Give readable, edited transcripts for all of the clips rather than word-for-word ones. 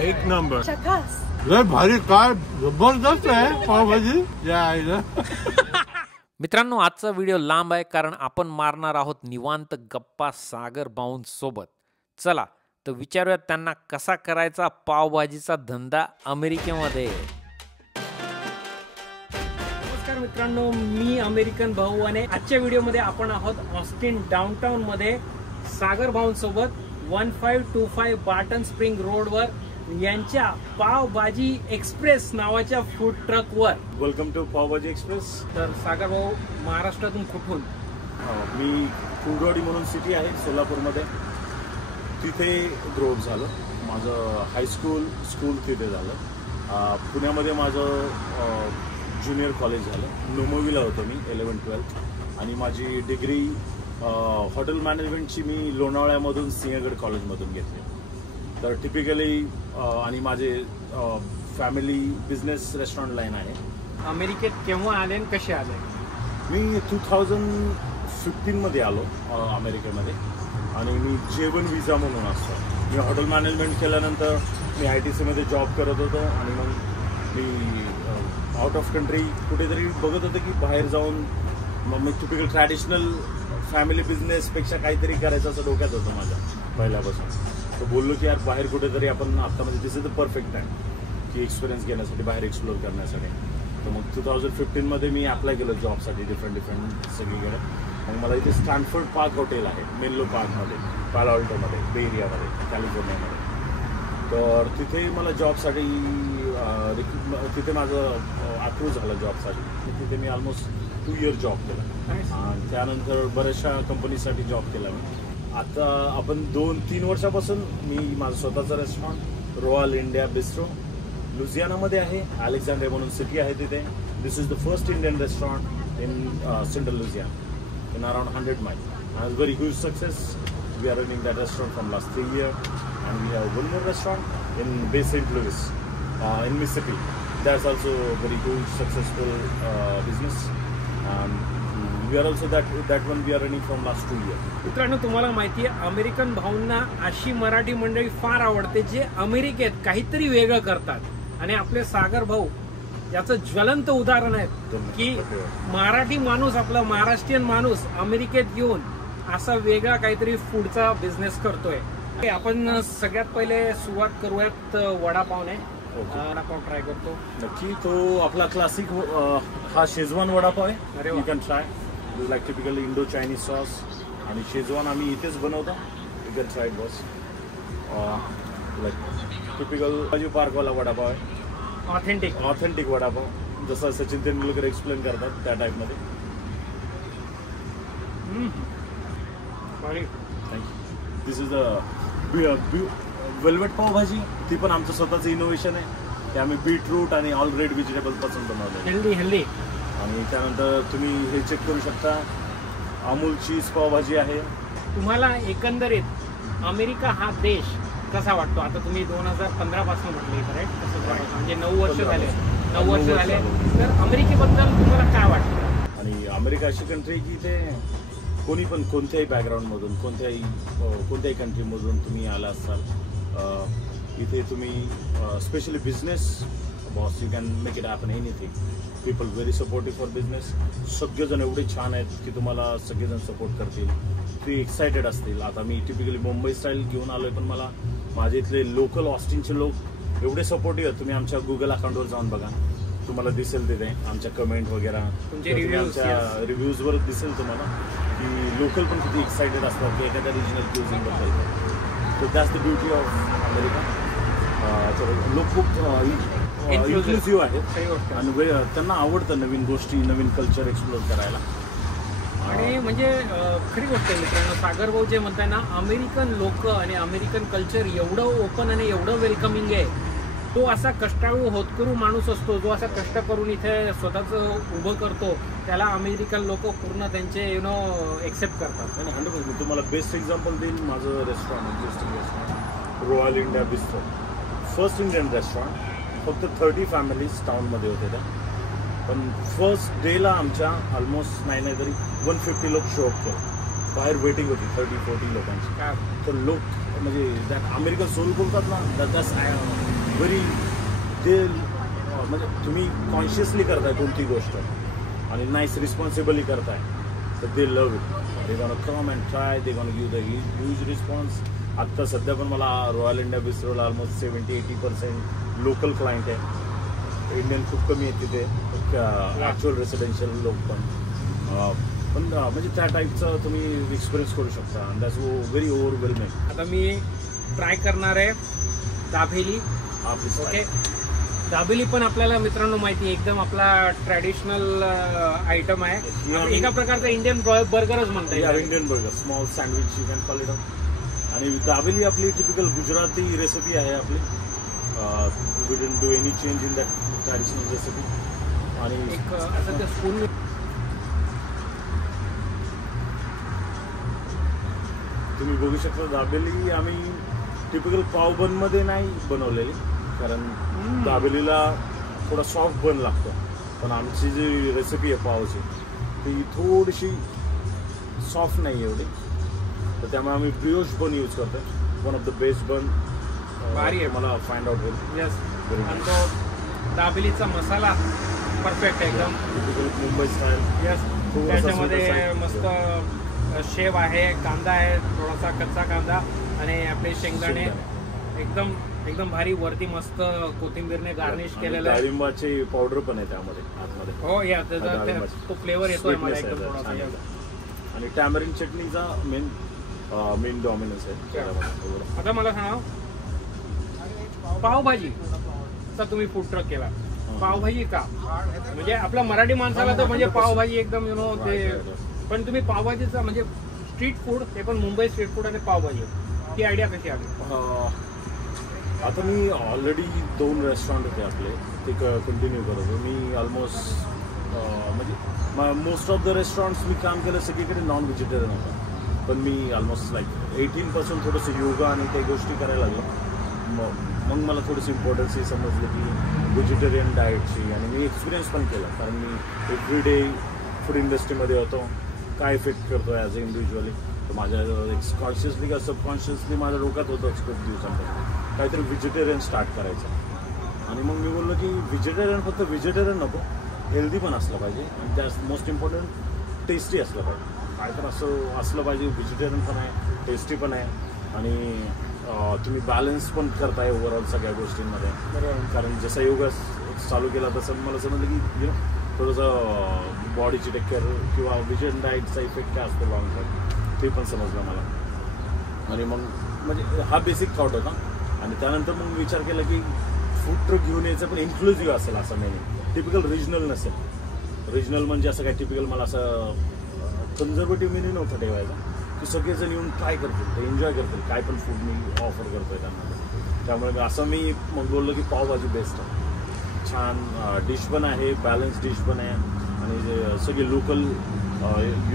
एक नंबर झकास. लय भारी काय जबरदस्त आहे पावभाजी या आईला. मित्रांनो, आजचा व्हिडिओ लांब आहे कारण आपण मारणार आहोत निवांत गप्पा सागर भाऊंसोबत. चला तर विचारूयात त्यांना कसा करायचा पावभाजीचा धंदा अमेरिकेमध्ये. नमस्कार मित्रांनो, मी अमेरिकन भाऊ आणि आजच्या व्हिडिओमध्ये आपण आहोत ऑस्टिन डाउनटाउन मध्ये सागर भाऊंसोबत 1525 बार्टन स्प्रिंग रोडवर यांच्या पावभाजी एक्सप्रेस नावाच्या फूड ट्रकवर. Welcome to pav bhaji express. तर सागर भाऊ, महाराष्ट्रातून कुठून? मी फुलवाडी म्हणून सिटी आहे सोलापूरमध्ये, तिथे ग्रो अप झालं. माझं स्कूल तिथे झालं. पुण्यामध्ये माझं ज्युनियर कॉलेज झालं. नोमोवीला होतो मी 11-12 आणि माझी डिग्री हॉटेल मॅनेजमेंटची मी लोणावळ्यामधून सिंहगड कॉलेजमधून घेतली. तर टिपिकली आणि माझे फॅमिली बिझनेस रेस्टॉरंट लाईन आहे. अमेरिकेत केव्हा आले आणि कसे आले? मी 2015मध्ये आलो अमेरिकेमध्ये आणि मी जेवन विजा म्हणून असतो. मी हॉटेल मॅनेजमेंट केल्यानंतर मी ITCमध्ये जॉब करत होतो आणि मग मी आउट ऑफ कंट्री कुठेतरी बघत होतो की बाहेर जाऊन मग मी टिपिकल ट्रॅडिशनल फॅमिली बिझनेसपेक्षा काहीतरी करायचं असं डोक्यात होतं माझ्या पहिल्यापासून. तर बोललो की यार बाहेर कुठेतरी आपण आता म्हणजे दिस इज द परफेक्ट टाइम की एक्सपिरियन्स घेण्यासाठी, बाहेर एक्सप्लोर करण्यासाठी. तर मग 2015मध्ये मी अप्लाय केलं जॉबसाठी डिफरंट सगळीकडे. मग मला इथे स्टॅनफोर्ड पार्क हॉटेल आहे मेनलो पार्कमध्ये, पालो अल्टोमध्ये, बे एरियामध्ये, कॅलिफोर्नियामध्ये. तर तिथे मला जॉबसाठी तिथे माझं अप्रूव्ह झालं जॉबसाठी. तिथे मी ऑलमोस्ट 2 इयर जॉब केला. त्यानंतर बऱ्याचशा कंपनीसाठी जॉब केला मी. आता आपण 2-3 वर्षापासून मी माझं स्वतःचं रेस्टॉरंट रॉयल इंडिया बिस्ट्रो लुझियानामध्ये आहे. अलेक्झांड्रिया म्हणून सिटी आहे तिथे. This is the first Indian restaurant in central Louisiana in around 100 miles. And it's very huge success. We are running that restaurant from last 3 years, and we have one more restaurant in Bay St. Louis, in Mississippi. That's also very huge successful business. We are also that one we are running from last 2 years. मित्रांनो, तुम्हाला माहिती आहे American भाऊंना अशी मराठी मंडळी फार आवडते जे अमेरिकेत काहीतरी वेगळं करतात. आणि आपले सागर भाऊ याचं ज्वलंत उदाहरण आहे की मराठी माणूस, आपला महाराष्ट्रीयन माणूस अमेरिकेत येऊन असा वेगळा काहीतरी फूडचा बिझनेस करतोय. आपण सगळ्यात पहिले सुरुवात करूयात वडापावने. वडापाव ट्राय करतो नक्की. तो आपला क्लासिक हा शेजवान वडापाव आहे. You can try. Like typically Indo Chinese sauce आणि शेजवान आम्ही इथेच बनवतो. You can try boss. Like typical बाजू पार्कवाला वडापाव आहे. ऑथेंटिक वडापाव जसं सचिन तेंडुलकर एक्सप्लेन करतात त्या टाईपमध्ये. Thank you. This is a velvet pav bhaji. ती पण आमचं स्वतःचं इनोव्हेशन आहे. ते आम्ही बीटरूट आणि ऑल रेड व्हेजिटेबल पासून बनवतो. हेल्दी. आणि त्यानंतर तुम्ही हे चेक करू शकता, अमूल चीज पावभाजी आहे. तुम्हाला एकंदरीत अमेरिका हा देश कसा वाटतो? आता तुम्ही 2015 पासून म्हटले, करेक्ट? म्हणजे 9 वर्ष झाले. तर अमेरिकेबद्दल तुम्हाला काय वाटतं? आणि अमेरिका अशी कंट्री की ते कोणी पण कोणत्याही बॅकग्राऊंडमधून, कोणत्याही कंट्रीमधून तुम्ही आला असाल, इथे तुम्ही specially business boss, you can make it happen anything. People very supportive for business. सगळेजण एवढे छान आहेत की तुम्हाला सगळेजण सपोर्ट करतील, ते एक्सायटेड असतील. आता मी टिपिकली मुंबई स्टाईल घेऊन आलोय, पण मला माझे इथले लोकल ऑस्टिनचे लोक एवढे सपोर्टिव्ह आहेत. तुम्ही आमच्या गुगल अकाउंटवर जाऊन बघा, तुम्हाला दिसेल तिथे आमच्या कमेंट वगैरे, आमच्या रिव्ह्यूजवर दिसेल तुम्हाला की लोकल पण किती एक्सायटेड असतात की एखाद्या रिजनल क्युझिनबद्दल. तर that's the beauty of America. लोक खूप इन्क्लुसिव्ह आहेत आणि त्यांना आवडतं नवीन गोष्टी, नवीन कल्चर एक्सप्लोर करायला. आणि म्हणजे खरी गोष्ट आहे मित्रांनो, सागर भाऊ जे म्हणताय ना, अमेरिकन लोक आणि अमेरिकन कल्चर एवढं ओपन आणि एवढं वेलकमिंग आहे. तो असा कष्टाळू होतकरू माणूस असतो जो असा कष्ट करून इथे स्वतःचं उभं करतो, त्याला अमेरिकन लोक पूर्ण त्यांचे एक्सेप्ट करतात. आणि 100% तुम्हाला बेस्ट एक्झाम्पल देईल. माझं restaurant royal India bistro, first Indian restaurant. फक्त 30 फॅमिलीज टाउनमध्ये होते त्या. पण फर्स्ट डेला आमच्या ऑलमोस्ट नाही तरी 150 लोक शो अप केले. बाहेर वेटिंग होती 30-40 लोकांची. तर लोक म्हणजे अमेरिकन सोल बोलतात ना, दॅट्स व्हेरी जे म्हणजे तुम्ही कॉन्शियसली करताय कोणती गोष्ट आणि नाईस रिस्पॉन्सिबली करताय तर they love it. They gonna come and try, they gonna give the huge response. आत्ता सध्या पण मला रॉयल इंडिया बिस्ट्रोला ऑलमोस्ट 70-80% लोकल क्लायंट आहे. इंडियन खूप कमी आहे तिथे, ॲक्च्युअल रेसिडेन्शियल लोक पण म्हणजे त्या टाईपचं तुम्ही एक्सपिरियन्स करू शकता. And that's very overwhelming. आता मी ट्राय करणार आहे दाबेली. ओके, दाबेली पण आपल्याला मित्रांनो माहिती आहे एकदम आपला ट्रॅडिशनल आयटम आहे. एका प्रकारचा इंडियन बर्गरच म्हणता येईल. Indian burger, small sandwich you can call it. आणि दाबेली आपली टिपिकल गुजराती रेसिपी आहे आपली. We didn't do any change in that traditional recipe. आणि एक असं त्या स्पून तुम्ही बघू शकता दाबेली आम्ही टिपिकल पाव बनमध्ये नाही बनवलेली, कारण दाबेलीला थोडा सॉफ्ट बन लागतो. पण आमची जी रेसिपी आहे पावची ती थोडीशी सॉफ्ट नाही एवढी, तर त्यामुळे आम्ही ब्रिओश बन यूज करतो. वन ऑफ द बेस्ट बन भारी आहे मला फाइंड आउट होईल. यस. आणि तो दाबेलीचा मसाला परफेक्ट एकदम मुंबई स्टाईल. यस. त्याच्यामध्ये मस्त शेव आहे, कांदा आहे, थोडासा कच्चा कांदा आणि आपले शेंगदाणे एकदम एकदम भारी. वरती मस्त कोथिंबीरने गार्निश केलेलं आहे. डाळिंबाची पावडर पण आहे त्यामध्ये आतमध्ये. हो या त्याचा तो फ्लेवर येतोय मला एकदम थोडासा. आणि टॅमरिन चटणीचा मेन डॉमिनन्स आहे. आता मला सांगा, पावभाजीचा तुम्ही फूड ट्रक केला, पावभाजी का? म्हणजे आपल्या मराठी माणसाला तर म्हणजे पावभाजी एकदम यु नो ते, पण तुम्ही पावभाजीचा म्हणजे स्ट्रीट फूड, ते पण मुंबई स्ट्रीट फूड आणि पावभाजी, ती आयडिया कशी आली? आता मी ऑलरेडी 2 रेस्टॉरंट होते आपले, ते कंटिन्यू करत होतो मी. ऑलमोस्ट म्हणजे मोस्ट ऑफ द रेस्टॉरंट्स मी काम केलं सगळीकडे नॉन व्हेजिटेरियन होतं. पण मी ऑलमोस्ट लाईक 18 पासून थोडंसं योगा आणि त्या गोष्टी करायला लागलो. मग मला थोडीशी इम्पॉर्टन्स हे समजलं की व्हेजिटेरियन डाएटची. आणि मी एक्सपिरियन्स पण केला, कारण मी एव्हरीडे फूड इंडस्ट्रीमध्ये होतो. काय इफेक्ट करतो ॲज अ इंडिव्हिज्युअली, तर माझ्या कॉन्शियसली किंवा सबकॉन्शियसली माझ्या डोक्यात होतंच खूप दिवसांपासून काहीतरी व्हेजिटेरियन स्टार्ट करायचं. आणि मग मी बोललो की व्हेजिटेरियन फक्त व्हेजिटेरियन नको, हेल्दी पण असलं पाहिजे आणि त्या मोस्ट इम्पॉर्टंट टेस्टी असलं पाहिजे. काय तर असं असलं पाहिजे, व्हेजिटेरियन पण आहे, टेस्टी पण आहे आणि तुम्ही बॅलन्स पण करताय ओव्हरऑल सगळ्या गोष्टींमध्ये. कारण जसं योगा चालू केला तसं मला समजलं की थोडंसं बॉडीची टेक केअर किंवा व्हेजिटेरियन डाएटचा इफेक्ट काय असतो लॉंग टर्म ते पण समजलं मला. आणि मग म्हणजे हा बेसिक थॉट होता. आणि त्यानंतर मग विचार केला की फूड ट्रक घेऊन यायचं पण इन्क्लुझिव्ह असेल असं मेन्यू, टिपिकल रिजनल नसेल. रिजनल म्हणजे असं काय टिपिकल मला असं कन्झर्वेटिव्ह मेन्यू नव्हता ठेवायचा की सगळेजण येऊन ट्राय करतील, ते एन्जॉय करतील काय पण फूड मी ऑफर करतोय त्यांना. त्यामुळे असं मी मग बोललो की पावभाजी बेस्ट आहे, छान डिश पण आहे, बॅलन्स डिश पण आहे आणि सगळे लोकल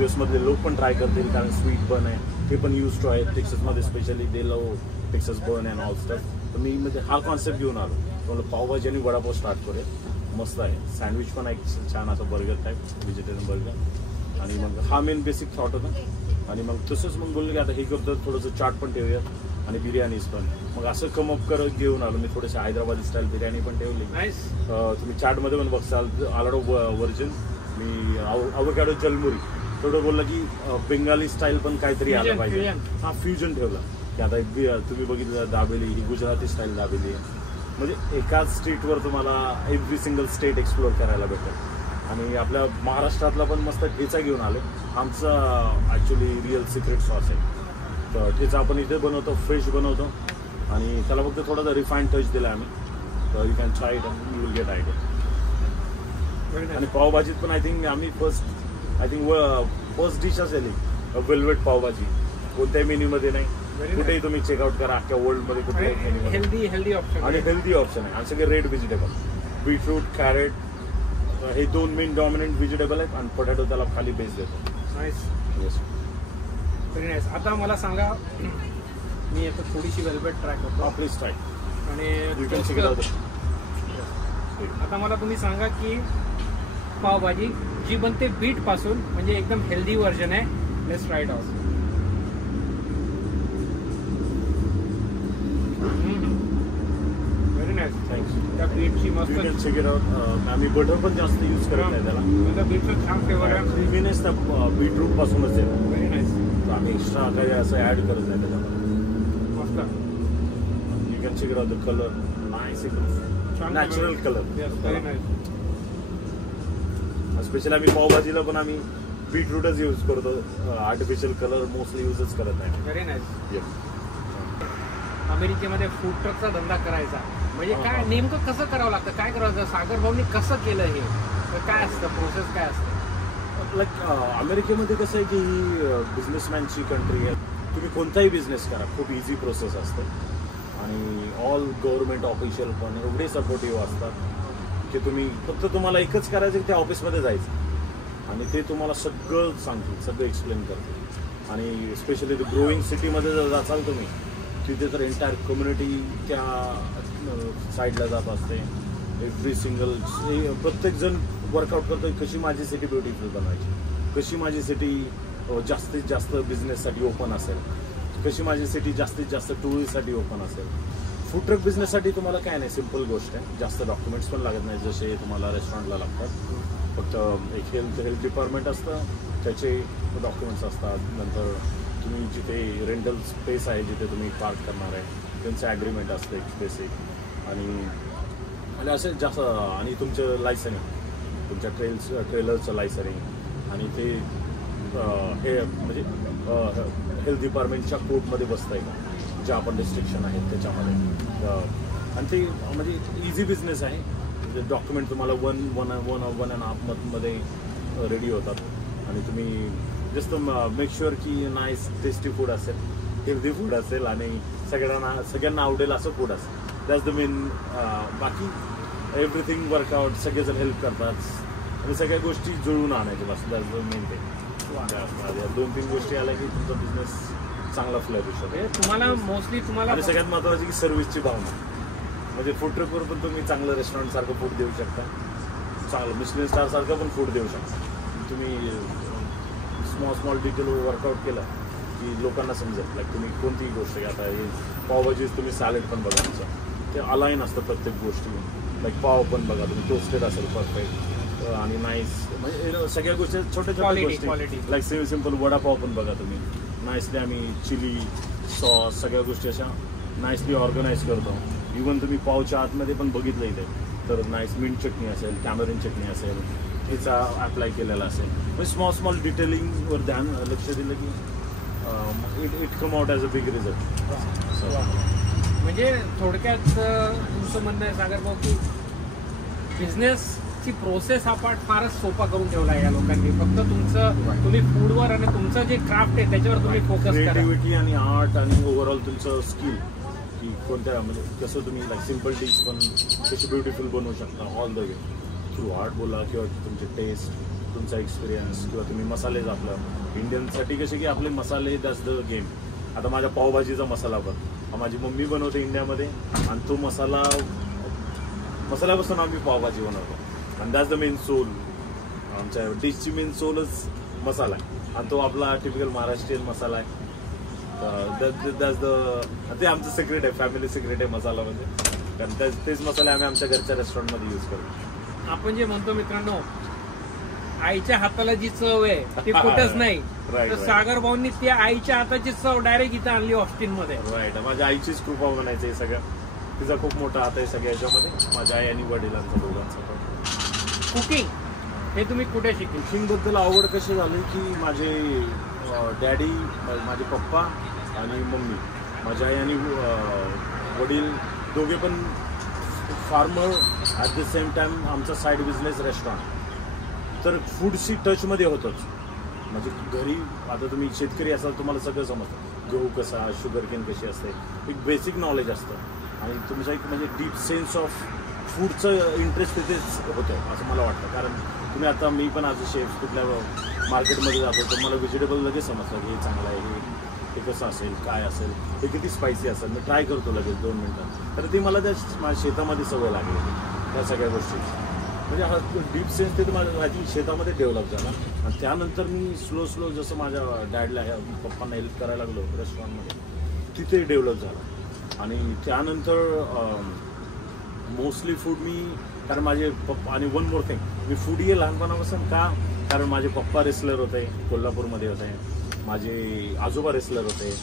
US मधले लोक पण ट्राय करतील, कारण स्वीट बन आहे ते पण यूज टू आहे. टेक्सासमध्ये specially they love Texas bun and all stuff. तर मी म्हणजे हा कॉन्सेप्ट घेऊन आलो. मला पावभाजी आणि वडापाव स्टार्ट करूया. मस्त आहे. सँडविच पण आहे छान असं बर्गर टाईप, व्हेजिटेरियन बर्गर. आणि मग हा मेन बेसिक थॉट होता. आणि मग तसंच मग बोललो की आता हे करतो थोडंसं चाट पण ठेवूयात आणि बिर्याणीज पण. मग असं कमअप करत घेऊन आलो मी. थोडेसे हैदराबादी स्टाईल बिर्याणी पण ठेवली. तुम्ही चाटमध्ये पण बघसाल आलाडो व्हर्जन, मी अवोकॅडो जलमुरी थोडं बोललं की बेंगाली स्टाईल पण काहीतरी आलं पाहिजे. हा फ्युजन ठेवला की आता तुम्ही बघितलं दाबेली ही गुजराती स्टाईल दाबेली आहे. म्हणजे एकाच स्ट्रीटवर तुम्हाला एव्हरी सिंगल स्टेट एक्सप्लोअर करायला भेटेल. आणि आपल्या महाराष्ट्रातला पण मस्त ठेचा घेऊन आले. आमचा ॲक्च्युली रिअल सिक्रेट सॉस आहे. तर ठेचा आपण इथे बनवतो, फ्रेश बनवतो आणि त्याला फक्त थोडासा रिफाईंड टच दिला आम्ही. तर you can try it and you will get idea. आणि पावभाजीत पण आय थिंक आम्ही फर्स्ट डिश असेल वेल्वेट पावभाजी. कोणत्याही मेन्यूमध्ये नाही, कुठेही तुम्ही चेकआउट करा अख्ख्या वर्ल्डमध्ये कुठल्याही मेन्यूमध्ये. हेल्दी ऑप्शन आणि हेल्दी ऑप्शन आहे. आणि सगळे रेड व्हेजिटेबल, बीटरूट, कॅरेट हे 2 मेन डॉमिनंट व्हेजिटेबल आहेत आणि पोटॅटो त्याला खाली बेस देतो. Nice, very nice. आता मला सांगा, मी आता थोडीशी वेलवेट ट्राय करतो. प्लीज ट्राय आणि you can check it out. आता मला तुम्ही सांगा की पावभाजी जी बनते बीट पासून, म्हणजे एकदम हेल्दी व्हर्जन आहे. Let's try it out. Very nice. Nice. Thanks. त्या बीटची मस्त you can check it out. आम्ही बटर पण जास्त यूज करत नाही त्याला. बीटचं छान फ्लेवर आहे. क्रीमीनेस त्या बीटरूट पासूनच आहे. Very nice. आम्ही एक्स्ट्रा काही असं ऍड करत नाही त्याच्यामध्ये. मस्त. You can check it out. The colour nice एकदम natural colour. Very nice. Specially आम्ही पावभाजीला पण आम्ही बीटरूटच यूज करतो. आर्टिफिशियल कलर मोस्टली यूजच करत नाही. Very nice. Yes. अमेरिकेमध्ये फूड ट्रकचा धंदा करायचा म्हणजे काय नेमकं कसं करावं लागतं, काय करावं, सागर भाऊनी कसं केलं हे, तर काय असतं प्रोसेस, काय असतं? लाईक अमेरिकेमध्ये कसं आहे की ही बिझनेसमॅनची कंट्री आहे. तुम्ही कोणताही बिझनेस करा, खूप इझी प्रोसेस असते आणि ऑल गव्हर्नमेंट ऑफिशियल पण एवढे सपोर्टिव्ह असतात की तुम्ही फक्त तुम्हाला एकच करायचं की त्या ऑफिसमध्ये जायचं आणि ते तुम्हाला सगळं सांगतील, सगळं एक्सप्लेन करतील. आणि स्पेशली ग्रोईंग सिटीमध्ये जर जाचाल तुम्ही तिथे तर एंटायर कम्युनिटी त्या साईडला जात असते. एव्हरी सिंगल प्रत्येकजण वर्कआउट करतो कशी माझी सिटी ब्युटिफुल बनवायची, कशी माझी सिटी जास्तीत जास्त बिझनेससाठी ओपन असेल, कशी माझी सिटी जास्तीत जास्त टुरिस्टसाठी ओपन असेल. फूड ट्रक बिझनेससाठी तुम्हाला काय नाही, सिम्पल गोष्ट आहे. जास्त डॉक्युमेंट्स पण लागत नाही जसे तुम्हाला रेस्टॉरंटला लागतात. फक्त एक हेल्थ डिपार्टमेंट असतं, त्याचे डॉक्युमेंट्स असतात. नंतर तुम्ही जिथे रेंटल स्पेस आहे जिथे तुम्ही पार्क करणार आहे त्यांचं ॲग्रीमेंट असतं एक बेसिक. आणि असे जास्त आणि तुमचं लायसनिंग, तुमच्या ट्रेलरचं लायसनिंग आणि ते हे म्हणजे हेल्थ डिपार्टमेंटच्या कोर्टमध्ये बसतं आहे का, ज्या आपण रिस्ट्रिक्शन आहेत त्याच्यामध्ये. आणि ते म्हणजे इझी बिझनेस आहे. डॉक्युमेंट तुम्हाला वन अँड हाफ मंथमध्ये रेडी होतात आणि तुम्ही जस्ट मेक शुअर की नाईस टेस्टी फूड असेल, हेल्दी फूड असेल आणि सगळ्यांना आवडेल असं फूड असेल. That's the main. बाकी एव्हरीथिंग वर्कआउट सगळेजण हेल्प करतात आणि सगळ्या गोष्टी जुळून आणायच्या बस. That's the main thing. या 2-3 गोष्टी आल्या की तुमचा बिझनेस चांगला फ्लरिश होतो. तुम्हाला मोस्टली तुम्हाला आणि सगळ्यात महत्त्वाची की सर्व्हिसची भावना. म्हणजे फूड ट्रकवर पण तुम्ही चांगलं रेस्टॉरंटसारखं फूड देऊ शकता, चांगलं मिशलिन स्टारसारखं पण फूड देऊ शकता. तुम्ही स्मॉल डिटेल वर्कआउट केलं की लोकांना समजेल. लाईक तुम्ही कोणतीही गोष्ट घ्या, आता हे पावभाजी तुम्ही सॅलेड पण बघा, तुमचं ते अलाईन असतं प्रत्येक गोष्टी. लाईक पाव पण बघा तुम्ही टोस्टेड असेल परफेक्ट आणि नाईस, म्हणजे सगळ्या गोष्टी छोट्या छोट्या गोष्टी. लाईक सिम्पल वडापाव पण बघा तुम्ही, नाईसली आम्ही चिली सॉस सगळ्या गोष्टी अशा नाईसली ऑर्गनाईज करतो. इव्हन तुम्ही पावच्या आतमध्ये पण बघितलं इथे तर नाईस मिंट चटणी असेल, टॅमरिन चटणी असेल, तिचा अप्लाय केलेला असेल. म्हणजे स्मॉल डिटेलिंगवर ध्यान लक्ष दिलं की it come out as a big result. म्हणजे थोडक्यात तुमचं म्हणणं आहे सागर भाऊ की बिझनेसची प्रोसेस हा पार्ट फारच सोपा करून ठेवला आहे या लोकांनी. फक्त तुम्ही फूडवर आणि तुमचं जे क्राफ्ट आहे त्याच्यावर तुम्ही फोकस करा. क्रिएटिव्हिटी आणि आर्ट आणि ओव्हरऑल तुमचं स्किल की कोणत्या म्हणजे कसं तुम्ही लाईक सिम्पल डिश पण कशी ब्युटिफुल बनवू शकता all the way through art बोला किंवा तुमचे टेस्ट, तुमचा एक्सपिरियन्स किंवा तुम्ही मसालेच आपलं इंडियनसाठी कसे की आपले मसाले दॅट्स द गेम. आता माझ्या पावभाजीचा मसाला पण माझी मम्मी बनवते इंडियामध्ये आणि तो मसाल्यापासून आम्ही पावभाजी बनवतो आणि दॅट्स द मेन सोल. आमच्या डिशची मेन सोलच मसाला आहे आणि तो आपला टिपिकल महाराष्ट्रीयन मसाला आहे. दॅट्स द ते आमचं सिक्रेट आहे, फॅमिली सिक्रेट आहे मसाला म्हणजे. कारण तेच मसाले आम्ही आमच्या घरच्या रेस्टॉरंटमध्ये यूज करतो. आपण जे म्हणतो मित्रांनो आईच्या हाताला जी चव आहे ती कुठेच नाही. तर सागर भाऊंनी त्या आईच्या हाताची चव डायरेक्ट इथं आणली ऑस्टिन मध्ये. राईट. माझ्या आईचीच कृपा म्हणायचं हे सगळं. तिचा खूप मोठा हात आहे सगळ्या याच्यामध्ये, माझ्या आई आणि वडिलांचा दोघांचा. कुकिंग हे तुम्ही कुठे शिकले? कुकिंग बद्दल आवड कशी झाली की माझे डॅडी, माझे पप्पा आणि मम्मी, माझी आई आणि वडील दोघे पण farmer. At the same time आमचा साईड बिझनेस रेस्टॉरंट. तर फूडशी टचमध्ये होतोच. म्हणजे घरी आता तुम्ही शेतकरी असाल तुम्हाला सगळं समजतं, गहू कसा, शुगर केन कशी असते, एक बेसिक नॉलेज असतं आणि तुमचा एक म्हणजे डीप सेन्स ऑफ फूडचं इंटरेस्ट तिथेच होतं असं मला वाटतं. कारण तुम्ही आता मी पण ॲज अ शेफ कुठल्या मार्केटमध्ये जातो तर मला व्हेजिटेबल लगेच समजतं की हे चांगलं आहे, हे कसं असेल, काय असेल, हे किती स्पायसी असेल. मी ट्राय करतो लगेच 2 मिनटात. तर ती मला त्या माझ्या शेतामध्ये सवय लागली त्या सगळ्या गोष्टी. म्हणजे हा डीप सेन्स ते माझ्या आय थिंक शेतामध्ये डेव्हलप झाला आणि त्यानंतर मी स्लो जसं माझ्या डॅडला पप्पांना हेल्प करायला लागलो रेस्टॉरंटमध्ये तिथे डेव्हलप झाला. आणि त्यानंतर मोस्टली फूड मी, कारण माझे पप्पा, आणि वन मोर थिंग, मी फूडी आहे लहानपणापासून का, कारण माझे पप्पा रेसलर होते, कोल्हापूरमध्ये होते, माझे आजोबा रेसलर होते,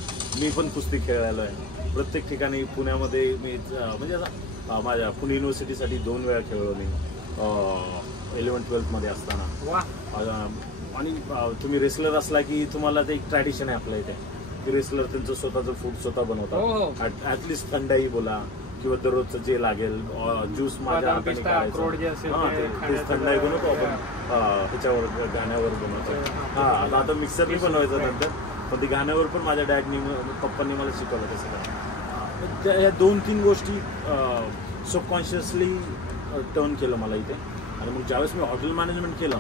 मी पण कुस्ती खेळायलो आहे प्रत्येक ठिकाणी. पुण्यामध्ये मी म्हणजे आता माझ्या पुणे युनिव्हर्सिटीसाठी 2 वेळा खेळलो मी 11-12 मध्ये असताना. आणि तुम्ही रेसलर असला की तुम्हाला ते एक ट्रॅडिशन आहे आपल्या इथे की रेसलर त्यांचं स्वतःचं फूड स्वतः बनवतात. ॲटलिस्ट थंडाई बोला किंवा दररोजचं जे लागेल ज्यूस माझ्या हाताने काढायचं, थंडाई बनवतो आपण ह्याच्यावर गाण्यावर बनवतो. हा आता मिक्सरनी बनवायचं नंतर, पण ते गाण्यावर पण माझ्या डॅडनी पप्पांनी मला शिकवलं ते सगळं. या 2-3 गोष्टी सबकॉन्शियसली टर्न केलं मला इथे. आणि मग ज्यावेळेस मी हॉटेल मॅनेजमेंट केलं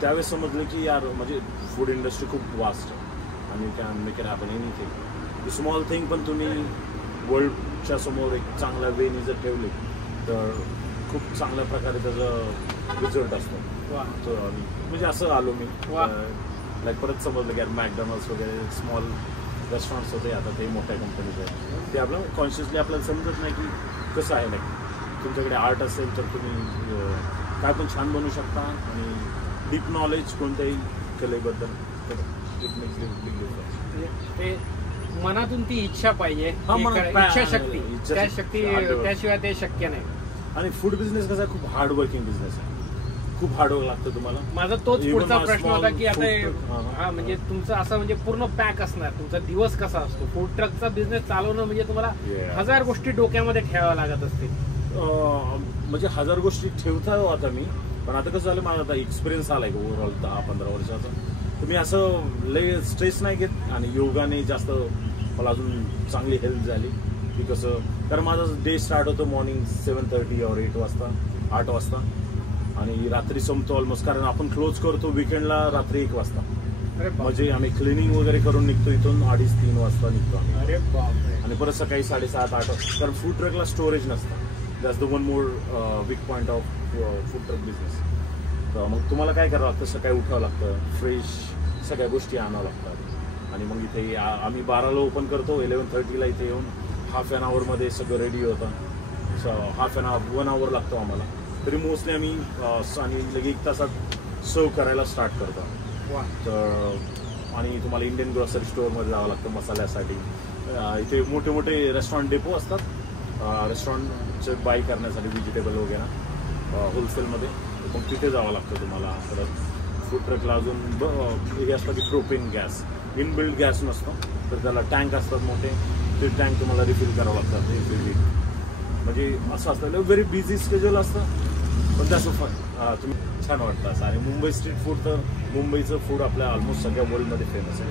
त्यावेळेस समजलं की यार म्हणजे फूड इंडस्ट्री खूप वास्ट आहे आणि you can make it happen anything. Small thing पण तुम्ही वर्ल्डच्या समोर एक चांगल्या वेनी जर ठेवली तर खूप चांगल्या प्रकारे त्याचा रिझल्ट असतो. म्हणजे असं आलो मी लाईक परत समजलं की यार मॅकडॉनल्ड्स वगैरे स्मॉल रेस्टॉरंट्स होते, आता ते मोठ्या कंपनीज आहेत. ते आपलं कॉन्शियसली आपल्याला समजत नाही की कसं आहे. नाही तुमच्याकडे आर्ट असेल तर तुम्ही काय पण छान बनवू शकता आणि डीप नॉलेज कोणत्याही कलेबद्दल इट मेक्स बिग डिफरन्स. ते मनातून ती इच्छा पाहिजे, इच्छाशक्ती, त्याशिवाय ते शक्य नाही. आणि फूड बिझनेस कसा खूप हार्ड वर्किंग बिझनेस आहे, खूप हार्डवर्क लागतं तुम्हाला. माझा तोच पुढचा प्रश्न होता की आता म्हणजे तुमचं असं म्हणजे पूर्ण पॅक असणार, तुमचा दिवस कसा असतो? फूड ट्रकचा बिझनेस चालवणं म्हणजे तुम्हाला 1000 गोष्टी डोक्यामध्ये ठेवाव्या लागत असतील. म्हणजे 1000 गोष्टी ठेवता आता मी, पण आता कसं झालं माझा आता एक्सपिरियन्स आलाय ओव्हरऑल 10-15 वर्षाचा, तर मी असं लय स्ट्रेस नाही घेत. आणि योगाने जास्त मला अजून चांगली हेल्प झाली की कसं, कारण माझा डे स्टार्ट होतो मॉर्निंग 7:30 or 8 वाजता आणि रात्री संपतो ऑलमोस्ट, कारण आपण क्लोज करतो विकेंडला रात्री 1 वाजता. म्हणजे आम्ही क्लिनिंग वगैरे करून निघतो इथून 2:30-3 वाजता निघतो आम्ही. आणि परत सकाळी 7:30-8 वाजता, कारण फूड ट्रकला स्टोरेज नसतं. That's the one more weak point of food truck business. तर मग तुम्हाला काय करावं लागतं, सकाळी उठावं लागतं, फ्रेश सगळ्या गोष्टी आणावं लागतात. आणि मग इथे आम्ही 12ला ओपन करतो, 11:30ला इथे येऊन हाफ एन आवरमध्ये सगळं रेडी होतं. हाफ एन आवर 1 hour लागतो आम्हाला, तरी मोस्टली आम्ही आणि लगे 1 तासात सर्व करायला स्टार्ट करतो. तर आणि तुम्हाला इंडियन ग्रॉसरी स्टोअरमध्ये जावं लागतं मसाल्यासाठी. इथे मोठे मोठे रेस्टॉरंट डेपो असतात, रेस्टॉरंटचे बाय करण्यासाठी व्हेजिटेबल वगैरे होलसेलमध्ये, मग तिथे जावं लागतं तुम्हाला. परत फूड ट्रकला अजून हे असतं की प्रोपेन गॅस, इनबिल्ड गॅस नसतो, तर त्याला टँक असतात मोठे, ते टँक तुम्हाला रिफिल करावं लागतात एव्हरी. म्हणजे असं असतं व्हेरी बिझी स्केड्यूल असतं, पण त्यासोबत तुम्ही छान वाटतं असं. आणि मुंबई स्ट्रीट फूड, तर मुंबईचं फूड आपल्या ऑलमोस्ट सगळ्या वर्ल्डमध्ये फेमस आहे.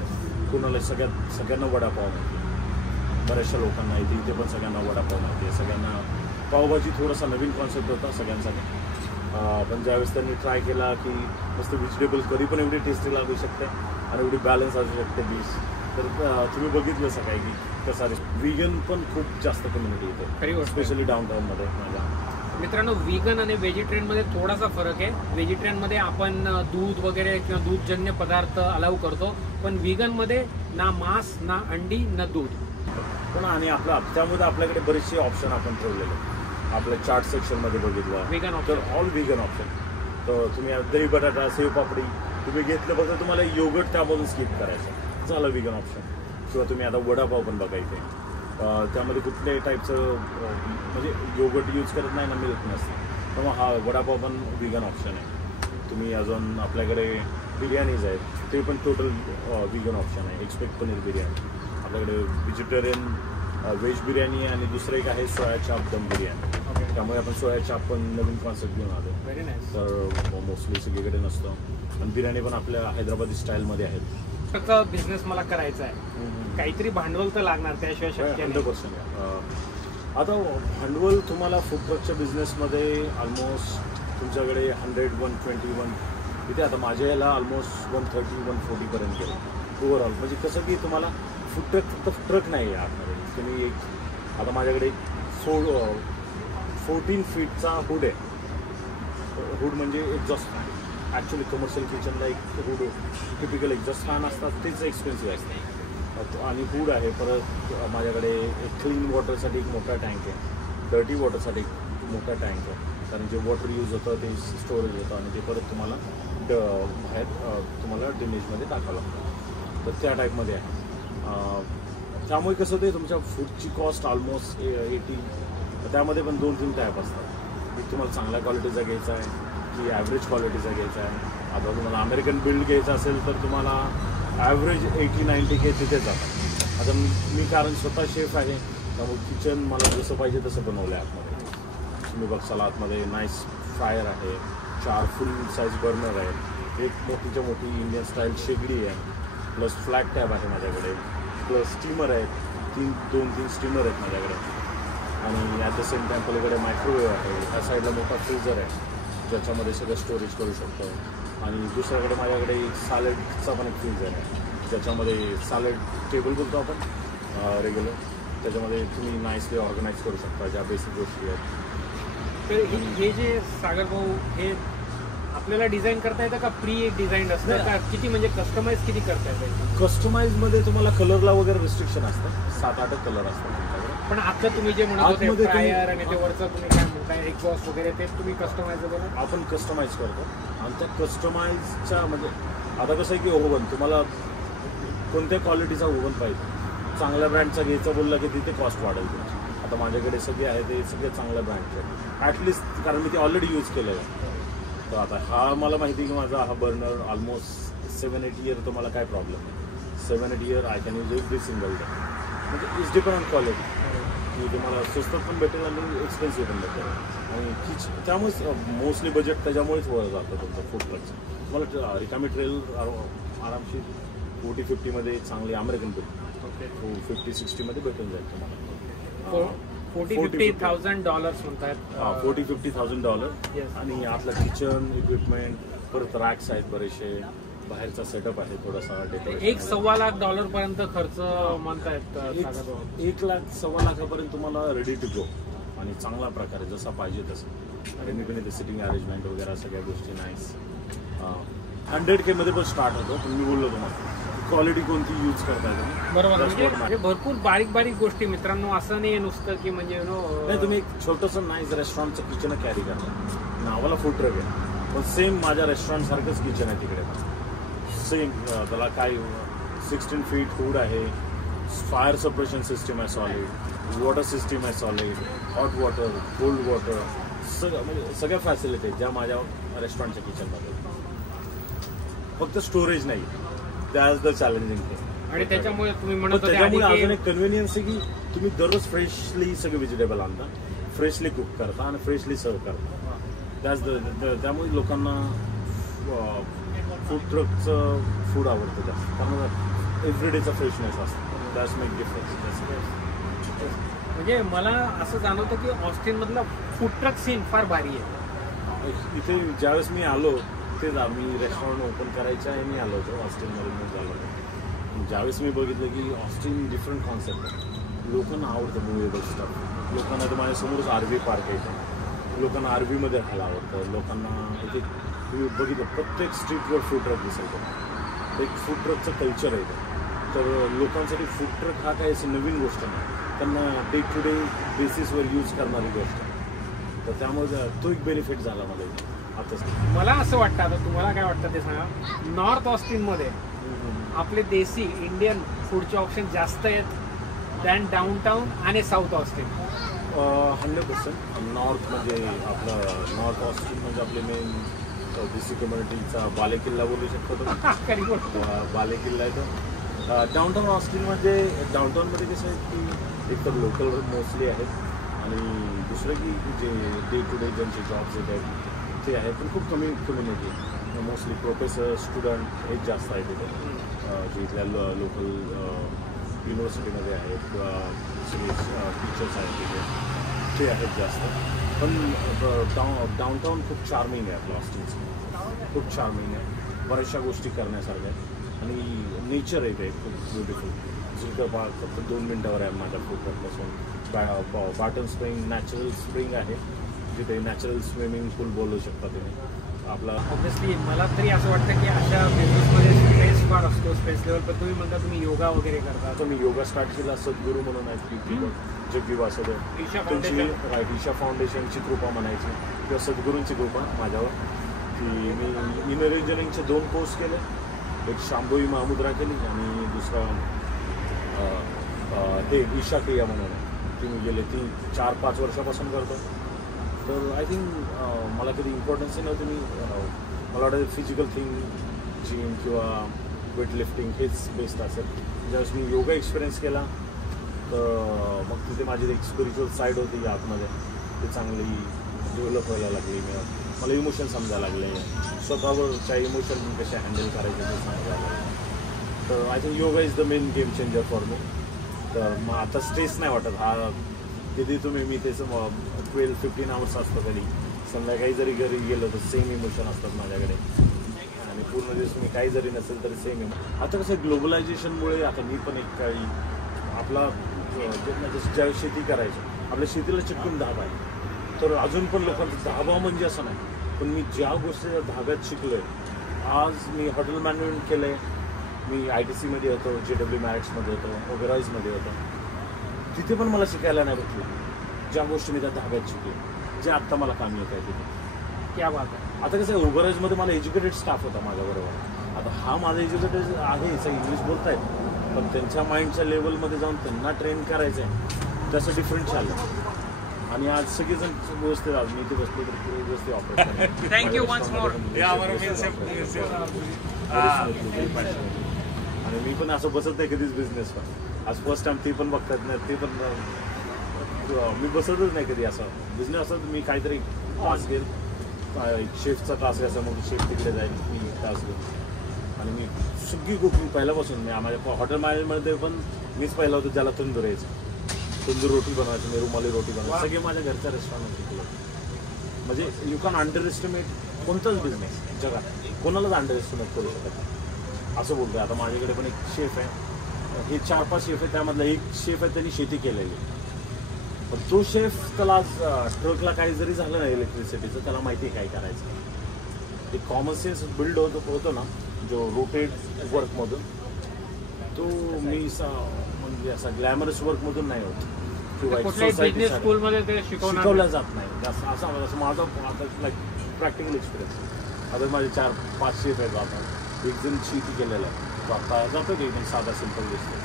कोणाला सगळ्यांना वडापाव माहिती, बऱ्याचशा लोकांना इथे पण सगळ्यांना वडापाव माहिती आहे. सगळ्यांना पावभाजी थोडासा नवीन कॉन्सेप्ट होता सगळ्यांसाठी, पण ज्यावेळेस त्यांनी ट्राय केला की मस्त व्हेजिटेबल करी पण एवढी टेस्टी लागू शकते आणि एवढी बॅलन्स असू शकते डिश, तर तुम्ही बघितलं सकाळी की कसं व्हिगन पण खूप जास्त कम्युनिटी येते, स्पेशली डाऊनटाऊनमध्ये. माझ्या मित्रांनो, व्हिगन आणि व्हेजिटेरियनमध्ये थोडासा फरक आहे. व्हेजिटेरियनमध्ये आपण दूध वगैरे किंवा दूधजन्य पदार्थ अलाव करतो, पण व्हिगनमध्ये ना मांस, ना अंडी, ना दूध. पण आणि त्यामध्ये आपल्याकडे बरेचसे ऑप्शन आपण ठेवलेले. आपल्या चार्ट सेक्शनमध्ये बघितलं व्हिगन तर ऑल व्हिगन ऑप्शन. तर तुम्ही दही बटाटा, सेव पापडी तुम्ही घेतलं, फक्त तुम्हाला योगर्ट त्यामधून स्किप करायचं झालं व्हिगन ऑप्शन. किंवा तुम्ही आता वडापाव पण बघा इथे, त्यामध्ये कुठल्याही टाईपचं म्हणजे योगर्ट यूज करत नाही ना, मिल्क नसतं, तर मग हा वडापाव पण व्हिगन ऑप्शन आहे. तुम्ही अजून आपल्याकडे बिर्याणीज आहेत, ते पण टोटल व्हिगन ऑप्शन आहे. एक्सपेक्ट पनीर बिर्याणी आपल्याकडे, व्हेजिटेरियन व्हेज बिर्याणी, आणि दुसरं एक आहे सोया चाप दम बिर्याणी. त्यामुळे आपण सोया चाप पण नवीन कॉन्सेप्ट घेऊन आलो. Very nice. तर मोस्टली सगळीकडे नसतं, आणि बिर्याणी पण आपल्या हैदराबादी स्टाईलमध्ये आहेत. बिझनेस मला करायचा आहे, काहीतरी भांडवल तर लागणार, त्याशिवाय शक्य 100%. आता भांडवल तुम्हाला फूड ट्रकच्या बिझनेसमध्ये ऑलमोस्ट तुमच्याकडे 100-120 इथे, आता माझ्या याला ऑलमोस्ट 130-140 पर्यंत गेलं ओव्हरऑल. म्हणजे कसं की तुम्हाला फूड ट्रक फक्त ट्रक नाही आहे आतमध्ये, तुम्ही एक आता माझ्याकडे 14 फीटचा हुड आहे. हुड म्हणजे एक्झॉस्ट फॅन. ॲक्च्युली कमर्शियल किचनला एक हुड टिपिकल एक्झॉस्ट फॅन असतात, तेच एक्सपेन्सिव्ह असते. आणि हुड आहे. परत माझ्याकडे एक क्लीन वॉटरसाठी एक मोठा टँक आहे, डर्टी वॉटरसाठी मोठा टँक आहे, कारण जे वॉटर यूज होतं ते स्टोरेज होतं आणि ते परत तुम्हाला बाहेर तुम्हाला ड्रेनेजमध्ये टाकावं लागतं, तर त्या टाईपमध्ये आहे. त्यामुळे कसं ते तुमच्या फूडची कॉस्ट ऑलमोस्ट 80, त्यामध्ये पण 2-3 टाईप असतात. एक तुम्हाला चांगल्या क्वालिटीचा घ्यायचा आहे की ॲव्हरेज क्वालिटीचा घ्यायचा आहे. आता तुम्हाला अमेरिकन बिल्ड घ्यायचा असेल तर तुम्हाला ॲव्हरेज 80-90K तिथे जातात. आता मी कारण स्वतः शेफ आहे, त्यामुळे किचन मला जसं पाहिजे तसं बनवलं आहे आतमध्ये. तुम्ही बघसाल आतमध्ये नाईस फ्रायर आहे, 4 फुल साईज बर्नर आहे, एक मोठीच्या मोठी इंडियन स्टाईल शेगडी आहे, प्लस फ्लॅट टॅब आहे माझ्याकडे, प्लस स्टीमर आहेत, 2-3 स्टीमर आहेत माझ्याकडे, आणि ॲट द सेम टाईम पलीकडे मायक्रोवेव्ह आहे. त्या साईडला मोठा फ्रीजर आहे ज्याच्यामध्ये सगळं स्टोरेज करू शकतो, आणि दुसऱ्याकडे माझ्याकडे एक सॅलडचा पण एक फ्रीजर आहे ज्याच्यामध्ये सॅलड टेबल बोलतो आपण रेग्युलर, त्याच्यामध्ये तुम्ही नाईसली ऑर्गनाईज करू शकता ज्या बेसिक गोष्टी आहेत. तर हे जे सागर भाऊ हे आपल्याला डिझाईन करता येतं का प्री एक डिझाईन असतं का, किती म्हणजे कस्टमाइज किती करता येतं? कस्टमाइजमध्ये तुम्हाला कलरला वगैरे रिस्ट्रिक्शन असतं, 7-8 कलर असतात तुमच्याकडे. पण आता तुम्ही जे म्हणत होते फ्रायर आणि ते वरचं तुम्ही काय म्हणताय एक्झॉस्ट वगैरे ते तुम्ही कस्टमाइजेबल आपण कस्टमाइज करतो, आणि त्या कस्टमाइजच्या म्हणजे आता कसं आहे की ओव्हन तुम्हाला कोणत्या क्वालिटीचा ओव्हन पाहिजे, चांगल्या ब्रँडचा घ्यायचं बोलला की तिथे कॉस्ट वाढेल तुमची. आता माझ्याकडे सगळे आहे ते सगळे चांगल्या ब्रँडचे ॲटलिस्ट, कारण मी ते ऑलरेडी यूज केलेलं आहे. तर आता हा मला माहिती आहे की माझा हा बर्नर ऑलमोस्ट 7-8 इयर, तर मला काय प्रॉब्लेम नाही. 7-8 year I can use every single day. म्हणजे इट्स डिपेंड ऑन क्वालिटी, की तुम्हाला स्वस्तात पण भेटेल आणि एक्सपेन्सिव्ह पण भेटेल. आणि त्यामुळेच मोस्टली बजेट त्याच्यामुळेच वर जातं तुमचं फूड ट्रकचं. तुम्हाला रिकामी ट्रेल आरामशीर 40-50मध्ये चांगली अमेरिकन भेटेल, 50-60मध्ये भेटून जाईल तुम्हाला. $40,000-50,000 म्हणतात. $40,000-50,000. आणि आपलं किचन इक्विपमेंट, परत रॅक्स आहेत बरेचसे, बाहेरचा सेटअप आहे थोडासा डेकोरेशन. $1.25 लाख पर्यंत खर्च म्हणतायत. 1-1.25 लाखापर्यंत तुम्हाला रेडी टू गो आणि चांगला प्रकारे जसा पाहिजे तसं. आणि मी पण इथे सिटिंग अरेंजमेंट वगैरे सगळ्या गोष्टी नाहीस. 100K मध्ये पण स्टार्ट होतो. पण मी बोललो तुम्हाला क्वालिटी कोणती यूज करता येते. बरोबर, म्हणजे भरपूर बारीक बारीक गोष्टी मित्रांनो, असं नाही नुसतं की म्हणजे नाही तुम्ही एक छोटंसं नाईस रेस्टॉरंटचं किचन कॅरी करता. नावाला फूड ट्रक आहे पण सेम माझ्या रेस्टॉरंट सारखंच किचन आहे तिकडे. सेम त्याला काय 16 फीट हुड आहे, फायर सप्रेशन सिस्टम आहे सॉलिड, वॉटर सिस्टम आहे solid, hot water, cold water, सगळं म्हणजे सगळ्या फॅसिलिटी ज्या माझ्या रेस्टॉरंटच्या किचनमध्ये. फक्त स्टोरेज नाही, दॅट्स द चॅलेंजिंग थिंग. आणि त्याच्यामुळे तुम्ही म्हणत होते त्याच्यामुळे अजून एक कन्व्हिनियन्स आहे की तुम्ही दररोज फ्रेशली सगळे व्हेजिटेबल आणता, फ्रेशली कुक करता आणि फ्रेशली सर्व करता. त्यामुळे लोकांना फूड ट्रकचं फूड आवडतं जास्त, कारण एव्हरीडेचा फ्रेशनेस असतो. That's make difference. म्हणजे मला असं जाणवतं की ऑस्टिन मधला फूड ट्रक सीन फार भारी आहे. इथे ज्यावेळेस मी आलो तेच आम्ही रेस्टॉरंट ओपन करायच्या आहे मी आलो होतो ऑस्टिनमध्ये झालो होतो. ज्यावेळेस मी बघितलं की ऑस्टिन डिफरंट कॉन्सेप्ट आहे. लोकांना आवडतं मूवेबल स्टफ. लोकांना तर माझ्यासमोरच RV पार्क आहे, लोकांना RVमध्ये राहायला आवडतं. लोकांना इथे तुम्ही बघितलं प्रत्येक स्ट्रीटवर फूड ट्रक दिसायचं. एक फूड ट्रकचं कल्चर आहे. तर लोकांसाठी फूड ट्रक हा काही असं नवीन गोष्ट नाही, त्यांना डे टू डे बेसिसवर यूज करणारी गोष्ट. तर त्यामुळे तो एक बेनिफिट झाला मला इथे. मला असं वाटतं, आता तुम्हाला काय वाटतं ते सांगा, नॉर्थ ऑस्टिनमध्ये आपले देसी इंडियन फूडचे ऑप्शन जास्त आहेत दॅन डाऊनटाऊन आणि साऊथ ऑस्टिन? 100%. नॉर्थ म्हणजे आपलं नॉर्थ ऑस्टिन म्हणजे आपले मेन देसी कम्युनिटीचा बालेकिल्ला बोलू शकतो तो. बालेकिल्ला आहे तो. डाऊनटाऊन ऑस्टिनमध्ये डाऊनटाऊनमध्ये कसं आहे की एक तर लोकल मोस्टली आहेत आणि दुसरं की जे डे टू डे ज्यांचे जॉब्स आहेत ते आहे, पण खूप कमी कम्युनिटी. मोस्टली प्रोफेसर स्टुडंट हेच जास्त आहे तिथे, जे इथल्या लोकल युनिव्हर्सिटीमध्ये आहेत किंवा टीचर्स आहेत तिथे ते आहेत जास्त. पण डाऊनटाऊन खूप चार्मिंग आहे आपलं ऑस्टिनचं, खूप चार्मिंग आहे. बऱ्याचशा गोष्टी करण्यासारख्या आहेत आणि नेचर आहे ते खूप ब्युटिफुल. झुलकर पार्क फक्त 2 मिनिटावर आहे माझ्या फूड ट्रकपासून. बाटन स्प्रिंग नॅचरल स्प्रिंग आहे जिथे नॅचरल स्विमिंग पूल बोलू शकता तुम्ही. आपला ऑब्व्हियसली मला तरी असं वाटतं की अशा बिझनेसमध्ये फार असतो स्ट्रेस लेवल, पण तुम्ही म्हणता तुम्ही योगा वगैरे करता. आता मी योगा स्टार्ट केला, सद्गुरू म्हणून आहेत जग्गी वासुदेव, त्यांची ईशा फाउंडेशनची कृपा म्हणायची किंवा सद्गुरूंची कृपा माझ्यावर, की मी इनर इंजिनिअरिंगचे 2 कोर्स केले. एक शांभवी महामुद्रा केली आणि दुसरा हे ईशा क्रिया म्हणून ती मी गेले 4-5 वर्षापासून करतो. तर आय थिंक मला कधी इम्पॉर्टन्सही नव्हती. मला वाटतं फिजिकल थिंग जिम किंवा वेट लिफ्टिंग हेच बेस्ट असेल. ज्यावेळेस मी योगा एक्सपिरियन्स केला तर मग तिथे माझी एक स्पिरिच्युअल साईड होती आतमध्ये, ती चांगली डेव्हलप व्हायला लागली. मला इमोशन समजायला लागले, स्वतःवर काही इमोशन कसे हँडल करायचे ते समजायला लागले. तर I think yoga is the main game changer for me. तर मग आता स्ट्रेस नाही वाटत. हा किती तुम्ही मी त्याचं 12-15 आवर्स असतं तरी संध्याकाळी जरी घरी गेलो तर सेम इमोशन असतात माझ्याकडे, आणि पूर्ण दिवस मी काही जरी नसेल तरी सेम आता कसं ग्लोबलायझेशनमुळे आता मी पण एक काही आपला ज्या शेती करायचं आपल्या शेतीला चिटकून धाबा आहे, तर अजून पण लोकांचा धाबा म्हणजे असं नाही. पण मी ज्या गोष्टी धाब्यात शिकलो आहे, आज मी हॉटेल मॅनेजमेंट केलं आहे, मी ITC मध्ये होतो, JW मॅरिट्समध्ये होतो, ओबेरॉयजमध्ये होतो. तिथे पण मला शिकायला नाही भेटलं ज्या गोष्टी मी त्या धाब्यात शिकले, जे आत्ता मला कामी येत आहे तिथे. क्या बात आहे. आता कसं आहे, ओबेरॉयजमध्ये मला एज्युकेटेड स्टाफ होता माझ्याबरोबर. आता हा माझा एज्युकेटेड आहे, इंग्लिश बोलतायत, पण त्यांच्या माइंडच्या लेवलमध्ये जाऊन त्यांना ट्रेन करायचं आहे, त्याचं डिफरंट चाललं. आणि आज सगळेजण व्यवस्थित, आज मी इथे बसलो तर पुढे व्यवस्थित ऑपरेट. Thank you once more. आणि मी पण असं बसत नाही कधीच बिझनेस पण. आज फर्स्ट टाइम ते पण बघतात नाही, ते पण मी बसतच नाही कधी. असं बिझनेस असं मी काहीतरी टास्क घेईल, शेफचा टास्क घ्यायचा, मग शेफ तिकडे जाईल, मी टास्क घेईल. आणि मी सगळी कुकिंग पहिल्यापासून मी माझ्या हॉटेल मॅनेजमेंटमध्ये पण मीच पहिला होतो ज्याला तंदूर यायचं. तंदूर रोटी बनवायची, मी रुमाली रोटी बनवायची, सगळे माझ्या घरच्या रेस्टॉरंट शिकलो. म्हणजे यू कॅन अंडर एस्टिमेट कोणताच बिझनेस जगात, कोणालाच अंडर एस्टिमेट करू शकत नाही असं बोलतोय. आता माझ्याकडे पण एक शेफ आहे, हे 4-5 शेफ आहे, त्यामधला एक शेफ आहे त्यांनी शेती केलेली. पण तो शेफ त्याला आज ट्रकला काही जरी झालं ना इलेक्ट्रिसिटीचं, त्याला माहिती आहे काय करायचं. ते कॉमन सेन्स बिल्ड होतो ना जो रोटेट वर्कमधून, तो मी म्हणजे असा ग्लॅमरस वर्कमधून नाही होत किंवा स्कूलमध्ये ते शिकवल्या जात नाही असं माझा लाईक प्रॅक्टिकल एक्सपिरियन्स. आता माझे 4-5 शेफ आहेत. आता एक जण शेती केलेलं आहे, तो आता जातो की एकदम साधा सिम्पल दिसतो,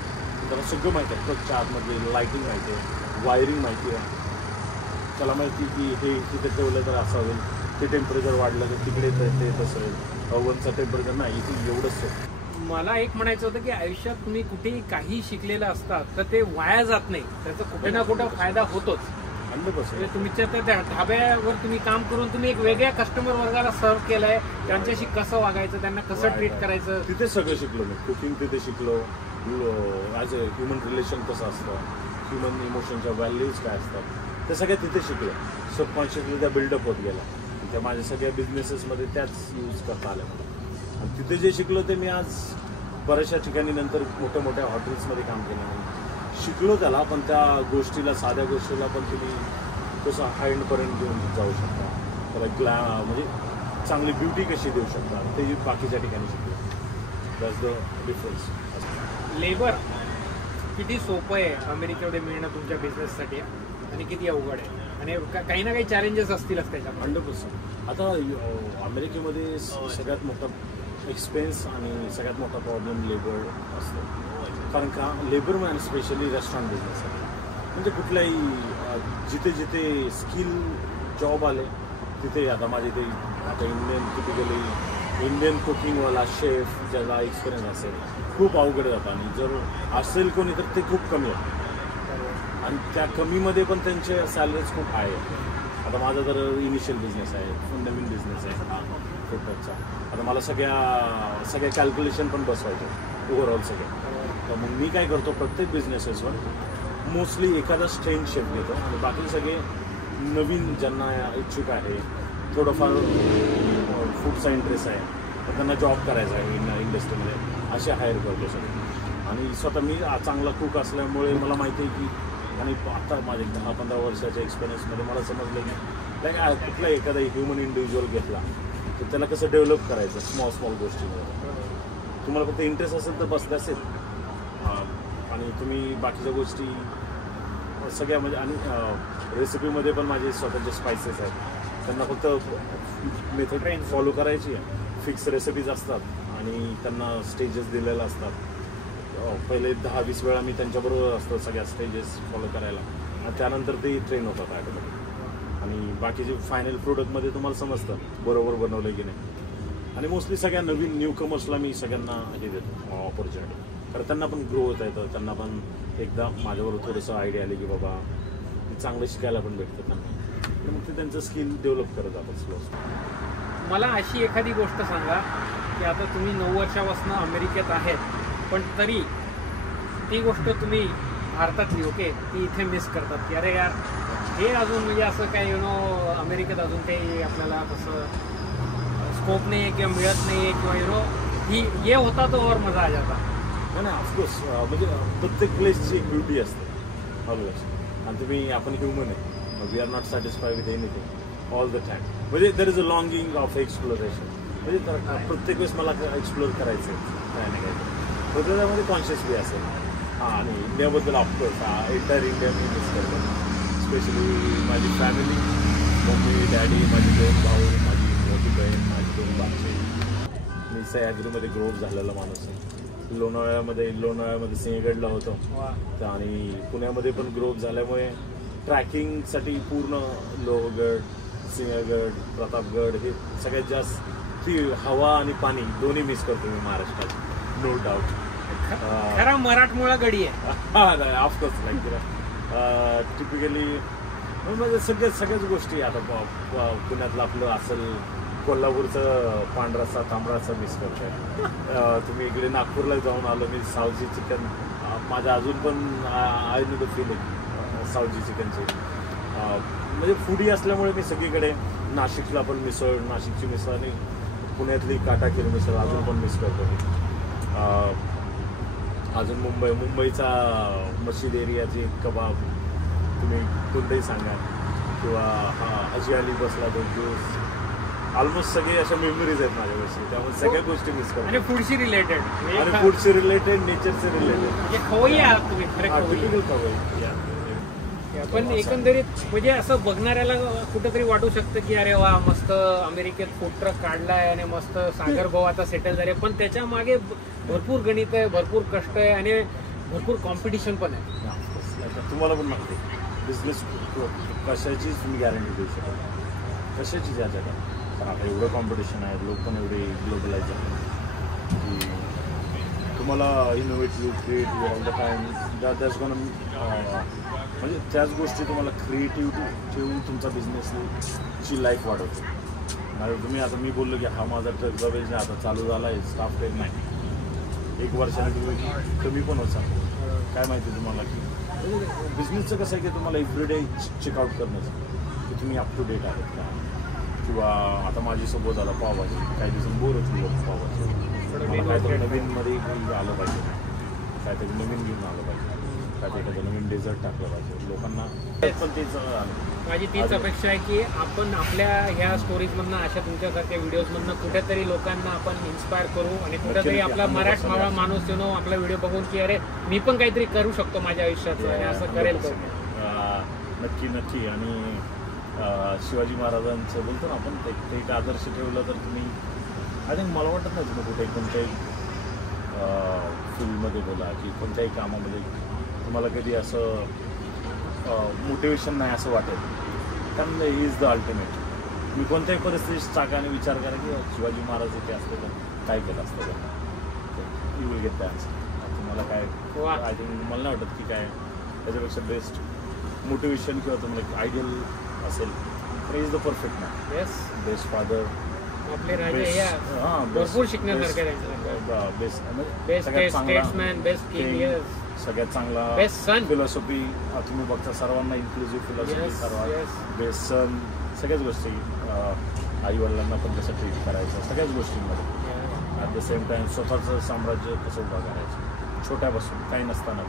त्याला सगळं माहिती आहे. ट्रकच्या आतमध्ये लाईटिंग माहिती आहे, वायरिंग माहिती आहे, त्याला माहिती की हे तिथे ठेवलं तर असं होईल, ते टेम्परेचर वाढलं तर तिकडे ते तसं होईल, ओव्हनचं टेम्परेचर नाही इथे एवढंच. मला एक म्हणायचं होतं की आयुष्यात तुम्ही कुठेही काही शिकलेलं असतात तर ते वाया जात नाही, त्याचा कुठे ना कुठे फायदा होतोच. 100%. तुमच्या त्या ढाब्यावर तुम्ही काम करून तुम्ही एक वेगळ्या कस्टमर वर्गाला सर्व केलंय, त्यांच्याशी कसं वागायचं, त्यांना कसं ट्रीट करायचं, तिथे सगळं शिकलो मी. कुकिंग तिथे शिकलो, ॲज अ ह्युमन रिलेशन कसं असतं, ह्युमन इमोशनच्या व्हॅल्यूज काय असतात, ते सगळ्या तिथे शिकलो. सबकॉन्शियसली त्या बिल्डअप होत गेला, त्या माझ्या सगळ्या बिझनेसेसमध्ये त्याच यूज करता आल्या मला. आणि तिथे जे शिकलो ते मी आज बऱ्याचशा ठिकाणी नंतर मोठ्या मोठ्या हॉटेल्समध्ये काम केलं शिकलो त्याला. पण त्या गोष्टीला, साध्या गोष्टीला पण तुम्ही कसं हायएंडपर्यंत घेऊन जाऊ शकता, त्याला म्हणजे चांगली ब्युटी कशी देऊ शकता, ते बाकीच्या ठिकाणी शिकलो. That's the difference. लेबर किती सोपं आहे अमेरिकेमध्ये मिळणं तुमच्या बिझनेससाठी आणि किती अवघड आहे, आणि काही ना काही चॅलेंजेस असतीलच त्याच्यात. 100%. आता अमेरिकेमध्ये सगळ्यात मोठा एक्सपेन्स आणि सगळ्यात मोठा प्रॉब्लेम लेबर असतो. कारण का लेबरमॅन स्पेशली रेस्टॉरंट बिझनेस आहे, म्हणजे कुठल्याही जिथे जिथे स्किल जॉब आले तिथे. आता माझे ते आता टिपिकली इंडियन कुकिंगवाला शेफ ज्याला एक्सपिरियन्स असेल खूप अवघड जातं, आणि जर असेल कोणी तर ते खूप कमी आहे, आणि त्या कमीमध्ये पण त्यांचे सॅलरीज खूप हाय आहे. आता माझा तर इनिशियल बिझनेस आहे, नवीन बिझनेस आहे फूड ट्रकचा. आता मला सगळ्या कॅल्क्युलेशन पण बसवायचे ओव्हरऑल सगळे. तर मग मी काय करतो, प्रत्येक बिझनेसेसवर मोस्टली एखादा स्ट्रेंथ शेफ घेतो, आणि बाकी सगळे नवीन ज्यांना इच्छुक आहे, थोडंफार फूडचा इंटरेस्ट आहे, तर त्यांना जॉब करायचा आहे इंडस्ट्रीमध्ये, असे हायर करतो सगळे. आणि स्वतः मी चांगला कुक असल्यामुळे मला माहिती आहे की, आणि आता माझे 10-15 वर्षाच्या एक्सपिरियन्समध्ये मला समजलं की लाईक कुठला एखादा ह्युमन इंडिव्हिज्युअल घेतला तर त्याला कसं डेव्हलप करायचं स्मॉल गोष्टीमध्ये. तुम्हाला फक्त इंटरेस्ट असेल तर बसले असेल आणि तुम्ही बाकीच्या गोष्टी सगळ्या म्हणजे आणि रेसिपीमध्ये पण माझे स्वतःचे स्पायसेस आहेत. त्यांना फक्त मेथड फॉलो करायची आहे. फिक्स रेसिपीज असतात आणि त्यांना स्टेजेस दिलेल्या असतात. पहिले 10-20 वेळा मी त्यांच्याबरोबर असतो सगळ्या स्टेजेस फॉलो करायला आणि त्यानंतर ते ट्रेन होतात ॲटोमॅटिक. आणि बाकीचे फायनल प्रोडक्टमध्ये तुम्हाला समजतं बरोबर बनवलं की नाही. आणि मोस्टली सगळ्या नवीन न्यू कमर्सला मी सगळ्यांना हे देतो ऑपॉर्च्युनिटी, कारण त्यांना पण ग्रो होता येतं. त्यांना पण एकदा माझ्याबरोबर थोडंसं आयडिया आली की बाबा चांगलं शिकायला पण भेटतं त्यांना, तर मग ते त्यांचं स्किल डेव्हलप करत जातात स्लो. मला अशी एखादी गोष्ट सांगा की आता तुम्ही 9 वर्षापासून अमेरिकेत आहेत, पण तरी ती गोष्ट तुम्ही भारतातली ओके ती इथे मिस करतात की अरे यार हे अजून म्हणजे असं काय अमेरिकेत अजून काही आपल्याला तसं स्कोप नाही आहे किंवा मिळत नाही आहे किंवा ही ये होता तो और मजा आ जाता. नाही ऑफकोर्स, म्हणजे प्रत्येक प्लेसची एक ब्युटी असते ऑलवेज. आणि तुम्ही आपण ह्युमन आहे, we are not satisfy with anything all the time. म्हणजे there is a longing of exploration. म्हणजे प्रत्येक वेळेस मला एक्सप्लोर करायचं आहे काय नाही काय, तर त्याच्यामध्ये कॉन्शियस बी असेल. हां, आणि इंडियाबद्दल ऑफकोर्स एंटायर इंडिया मी मिस करतो. स्पेशली माझी फॅमिली, मम्मी डॅडी, माझी 2 भाऊ, माझी मोठी बहीण, माझी 2 बाचे. मी सह्याद्रीमध्ये ग्रोअप झालेला माणूस आहे. लोणावळ्यामध्ये सिंहगडला होतो आणि पुण्यामध्ये पण ग्रोअप झाल्यामुळे ट्रॅकिंगसाठी पूर्ण लोहगड, सिंहगड, प्रतापगड हे सगळ्यात जास्त ती हवा आणि पाणी दोन्ही मिस करतो मी महाराष्ट्रात, नो डाऊट. खरा मराठमोळा गडी आहे. ऑफकोर्स लाईक टिपिकली म्हणजे सगळ्याच गोष्टी. आता पुण्यातलं आपलं असेल, कोल्हापूरचं पांढरासा तांबडाचा मिस करतोय. तुम्ही इकडे नागपूरला जाऊन आलो मी, सावजी चिकन माझं अजून पण I know the feeling Saoji चिकनचे. म्हणजे फूडी असल्यामुळे मी सगळीकडे नाशिकला पण मिसळ, नाशिकची मिसळ आणि पुण्यातली काटाकीर मिसळ अजून पण मिस करतो मी. अजून मुंबईचा मशीद एरियाचे कबाब तुम्ही कोणतंही सांगा, किंवा हजी अली बसला तो ज्यूस, ऑलमोस्ट सगळे अशा मेमरीज आहेत माझ्यापाशी. त्यामुळे सगळ्या गोष्टी मिस करतो. आणि फूडशी रिलेटेड, नेचरशी रिलेटेड खवय्ये आहात तुम्ही. पण एकंदरीत म्हणजे असं बघणाऱ्याला कुठंतरी वाटू शकतं की अरे वा मस्त अमेरिकेत फूड ट्रक काढलाय आणि मस्त सागर भाऊ आता सेटल झाले, पण त्याच्या मागे भरपूर गणित आहे, भरपूर कष्ट आहे आणि भरपूर कॉम्पिटिशन पण आहे. तुम्हाला पण माहिती आहे बिझनेस कशाचीच तुम्ही गॅरंटी देऊ शकत, कशाची ज्या जगात. पण आता एवढं कॉम्पिटिशन आहे, लोक पण एवढे ग्लोबलाइज आहेत की तुम्हाला innovative creative all the time that's gonna म्हणजे त्याच गोष्टी तुम्हाला क्रिएटिव्हिटी ठेवून तुमचा बिझनेसची लाईफ वाढवतो. आणि तुम्ही आता मी बोललो की हा माझा ट्रकचा बिझनेस आता चालू झाला आहे, स्टाफ काही नाही, 1 वर्षाने तुम्ही कमी पण होता. काय माहिती तुम्हाला की बिझनेसचं कसं आहे की तुम्हाला एव्हरीडे चेकआउट करण्याचं की तुम्ही अप टू डेट आहेत का. किंवा आता माझी सपोज आला पावभाजी, काही दिवसांनी बोर होती पावभाजी, मला काहीतरी नवीनमध्ये आलं पाहिजे, काहीतरी नवीन घेऊन आलं पाहिजे, काहीतरी एखादं नवीन डेझर्ट टाकलं पाहिजे लोकांना. पण तेच माझी तीच अपेक्षा आहे की आपण आपल्या ह्या स्टोरीजमधनं, अशा तुमच्यासारख्या व्हिडिओजमधनं कुठेतरी लोकांना आपण इन्स्पायर करू आणि कुठेतरी आपला मराठमोळा माणूस आपला व्हिडिओ बघून की अरे मी पण काहीतरी करू शकतो माझ्या आयुष्याचं आणि असं करेल तो. नक्की. आणि शिवाजी महाराजांचं बोलतो ना आपण, ते एक आदर्श ठेवलं तर तुम्ही आय थिंक मला वाटत नाही तुम्ही कुठे कोणत्याही फील्डमध्ये बोला की कोणत्याही कामामध्ये तुम्हाला कधी असं मोटिवेशन नाही असं वाटेल, कारण ही इज द अल्टिमेट. मी कोणत्याही परिस्थितीत चाकाने विचार करा की शिवाजी महाराज इथे असते तर काय केलं असतं त्यांना, you will get the answer. तुम्हाला काय आय थिंक मला नाही वाटत की काय त्याच्यापेक्षा बेस्ट मोटिवेशन किंवा तुम्हाला आयडियल असेल तर is the perfect man. Yes, best father, आपले राजे भरपूर शिकण्यासारखे, बेस्ट स्टेट्समॅन, बेस्ट किंग, सगळ्यात चांगला बेस्ट सन, फिलॉसॉफी तुम्ही बघता सर्वांना इन्क्लुझिव्ह फिलॉसॉफी, सर्वात बेस्ट सन, सगळ्याच गोष्टी, आईवडिलांना पण कसं ट्रीट करायचं, सगळ्याच गोष्टींमध्ये. ॲट द सेम टाइम स्वतःचं साम्राज्य कसं उभं करायचं छोट्यापासून, काही नसताना.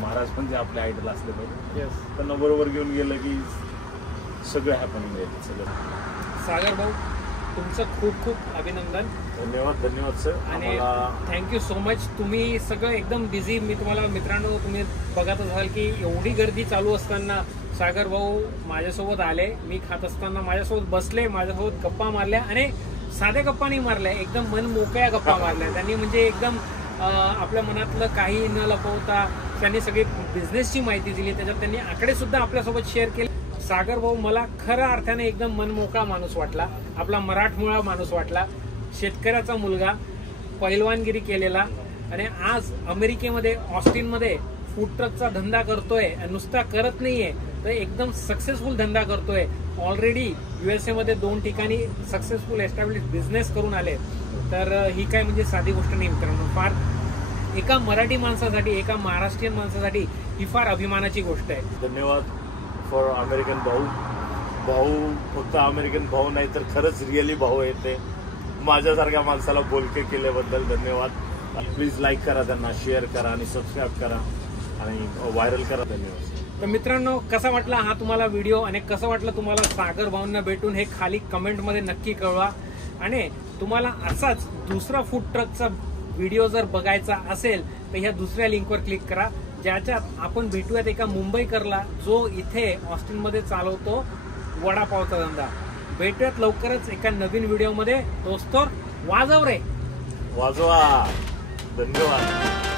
महाराज पण जे आपले आयडल असले पाहिजे, त्यांना बरोबर घेऊन गेलं की सगळं हॅपनिंग आहे सगळं. सागर भाऊ तुमचं खूप खूप अभिनंदन. धन्यवाद सर. आणि थँक्यू सो मच. तुम्ही सगळं एकदम बिझी. मी तुम्हाला मित्रांनो तुम्ही बघत असाल की एवढी गर्दी चालू असताना सागर भाऊ माझ्यासोबत आले. मी खात असताना माझ्यासोबत बसले, माझ्यासोबत गप्पा मारल्या आणि साध्या गप्पा नाही मारल्या, एकदम मन मोकळ्या गप्पा मारल्या त्यांनी. म्हणजे एकदम आपल्या मनातलं काही न लपवता त्यांनी सगळी बिझनेसची माहिती दिली. त्याच्यात त्यांनी आकडे सुद्धा आपल्यासोबत शेअर केले. सागर भाऊ मला खऱ्या अर्थाने एकदम मनमोकळा माणूस वाटला, आपला मराठमोळा माणूस वाटला, शेतकऱ्याचा मुलगा, पैलवानगिरी केलेला आणि आज अमेरिकेमध्ये ऑस्टिनमध्ये फूड ट्रकचा धंदा करतोय. नुसता करत नाहीये तर एकदम सक्सेसफुल धंदा करतोय. ऑलरेडी USA मध्ये 2 ठिकाणी सक्सेसफुल एस्टॅब्लिश बिझनेस करून आले. तर ही काय म्हणजे साधी गोष्ट नाही मित्रांनो. फार एका मराठी माणसासाठी, एका महाराष्ट्रीयन माणसासाठी ही फार अभिमानाची गोष्ट आहे. धन्यवाद फॉर अमेरिकन भाऊ. फक्त अमेरिकन भाऊ नाही तर खरंच रिअली भाऊ आहे ते. माझ्यासारख्या माणसाला बोलके केल्याबद्दल धन्यवाद. प्लीज लाईक करा, त्यांना शेअर करा आणि सबस्क्राईब करा आणि व्हायरल करा. धन्यवाद. तर मित्रांनो कसा वाटला हा तुम्हाला व्हिडिओ आणि कसं वाटलं तुम्हाला सागर भाऊंना भेटून हे खाली कमेंटमध्ये नक्की कळवा. आणि तुम्हाला असाच दुसरा फूड ट्रकचा व्हिडिओ जर बघायचा असेल तर ह्या दुसऱ्या लिंकवर क्लिक करा, ज्याच्यात आपण भेटूयात एका मुंबईकरला जो इथे ऑस्टिनमध्ये चालवतो वडापावचा धंदा. भेटूयात लवकरच एका नवीन व्हिडिओमध्ये. दोस्तोर वाजव रे, वाजवा. धन्यवाद.